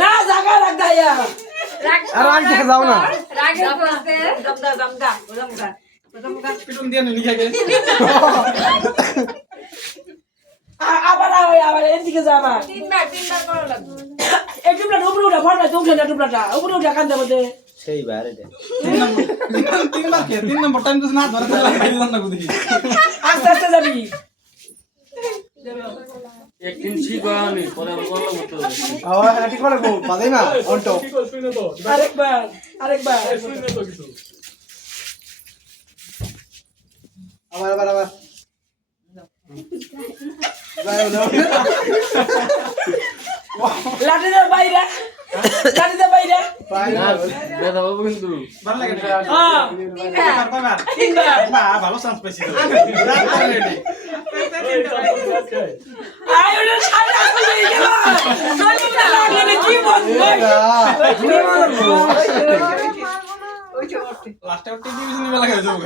না জায়গা রাখ দাইয়া রাগ থেকে যাও না রাগের বসতে জামগা পিটুন দিয়ে নিয়ে গেছে আবার আবার এদিকে যা আবার তিনবার করা লাগবে এই টুপলাটা উপরে উঠা ফটো তো উঠে না টুপলাটা উপরে উঠা কান্দা বলতে সেই বাইরে দে 3 নম্বর টাইম তো না ধরে তাহলে বাইরে না গুদি আস্তে আস্তে যাবি একদিন শিখো আমি পরে আবার বললাম তো আবার ঠিক করে গো বাদাই না অন্টো আরেকবার আবার যাও না লাঠি দে বাইরে না দাদা বাবু কিন্তু ভালো লাগে হ্যাঁ বাবা তিনবার বা ভালো চান্স পাইছি আয় ওটা সারা আসলে গেল চলুন না লাগলে কি বলবো লাস্টে টিভি নিয়ে লাগা যাবে